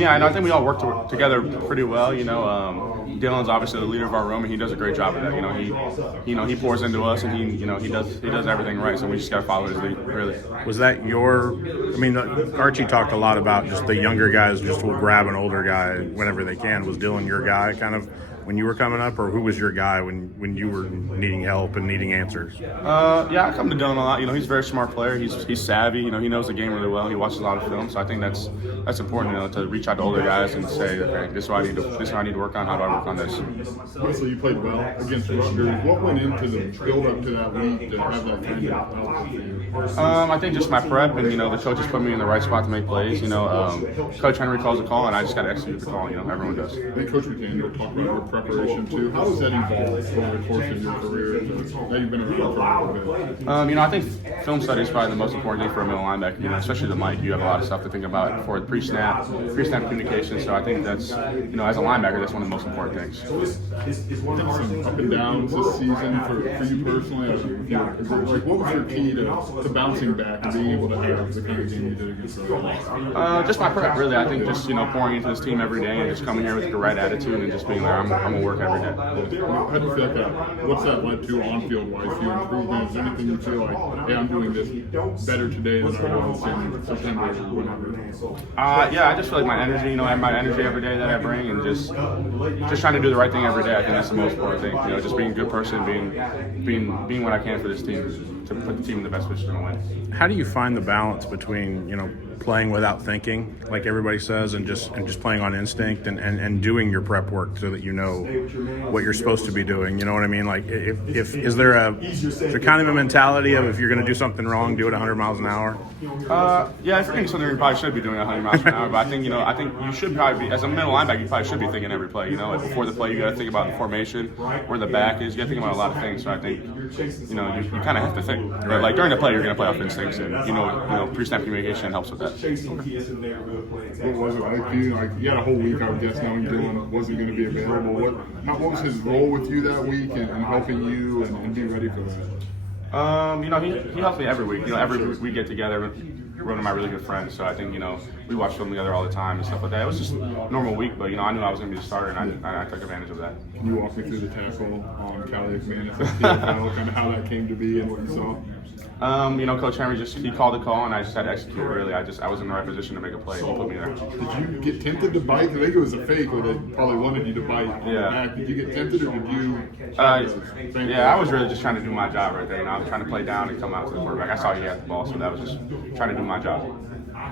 Yeah, and I think we all work together pretty well. Dylan's obviously the leader of our room, and he does a great job of that. He pours into us, and he does everything right. So we just gotta follow his lead, really. Was that Archie talked a lot about just the younger guys just will grab an older guy whenever they can. Was Dylan your guy kind of when you were coming up, or who was your guy when you were needing help and needing answers? Yeah, I come to Dylan a lot. He's a very smart player. He's savvy. He knows the game really well. He watches a lot of film, so I think that's important. To reach out to older guys and say, okay, this is what I need to work on. How do I work on this? Obviously, you played well against Rutgers. What went into the build up to that week to have that kind of help for you? I think just my prep and the coaches put me in the right spot to make plays. Coach Henry calls a call and I just got to execute the call. Everyone does. And Coach McDaniel talked about your preparation too. How has that evolved over the course of your career? Now you've been around for a little bit. I think film study is probably the most important thing for a middle linebacker. Especially the mic. You have a lot of stuff to think about for pre-snap communication. So I think that's as a linebacker, that's one of the most important things. Some up and downs this season for you personally. What was your key to bouncing back and being able to have the kind of game you did against Rutgers? Just my prep, really. I think just pouring into this team every day and just coming here with the right attitude and just being like, I'm gonna work every day. How do you feel like what's that led to on-field wise for your improvement? Is there anything you feel like, hey, I'm doing this better today than I was in September or whatever? Yeah, I just feel like my energy, I have my energy every day that I bring, and just trying to do the right thing every day. I think that's the most important thing. Just being a good person, being what I can for this team to put the team in the best position to win. How do you find the balance between playing without thinking, like everybody says, and just playing on instinct and doing your prep work so that you know what you're supposed to be doing? You know what I mean? Like, is there kind of a mentality of if you're going to do something wrong, do it 100 miles an hour? Yeah, if you're doing something, you probably should be doing 100 miles an hour. But I think you should probably be, as a middle linebacker, you probably should be thinking every play. Like before the play, you got to think about the formation, where the back is. You got to think about a lot of things. So I think you kind of have to think. Right? Like during the play, you're going to play off instincts, and pre-snap communication helps with that. What was it like for you? Like, you had a whole week, I would guess, knowing Dylan wasn't going to be available. What was his role with you that week and helping you and be ready for that? He helps me every week. Every week we get together. One of my really good friends, so I think we watch film together all the time and stuff like that. It was just a normal week, but I knew I was going to be the starter, and I took advantage of that. Can you walk me through the tackle on Cali McManus at TFL, kind of how that came to be and what you saw? Coach Henry he called the call, and I just had to execute. Really, I was in the right position to make a play. He put me there. Did you get tempted to bite? I think it was a fake, or they probably wanted you to bite. Back. Did you get tempted, or did you? I was really just trying to do my job right there. I was trying to play down and come out to the quarterback. I saw he had the ball, so that was just trying to do my job.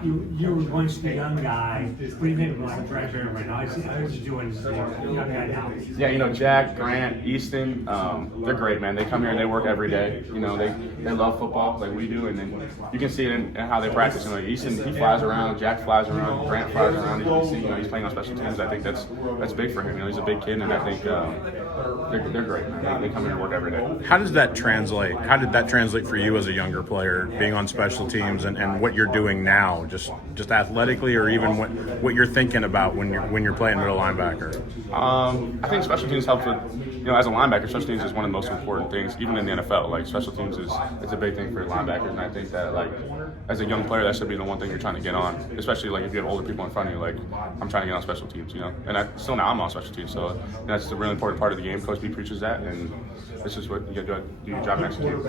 You were once the young guy. What do you think about right there right now? I was doing young guy now. Yeah, Jack, Grant, Easton, they're great, man. They come here and they work every day. They love football like we do, and then you can see it in how they practice. Easton, he flies around, Jack flies around, Grant flies around. You can see, he's playing on special teams. I think that's big for him. He's a big kid, and I think they're great, man. They come here and work every day. How does that translate? How did that translate for you as a younger player, being on special teams and what you're doing now? Just athletically, or even what you're thinking about when you're playing middle linebacker? I think special teams helps with, as a linebacker, special teams is one of the most important things, even in the NFL. Like special teams it's a big thing for linebackers, and I think that as a young player, that should be the one thing you're trying to get on. Especially if you have older people in front of you. Like I'm trying to get on special teams, and now I'm on special teams, so that's a really important part of the game. Coach B preaches that, and this is what you got to do your job and execute.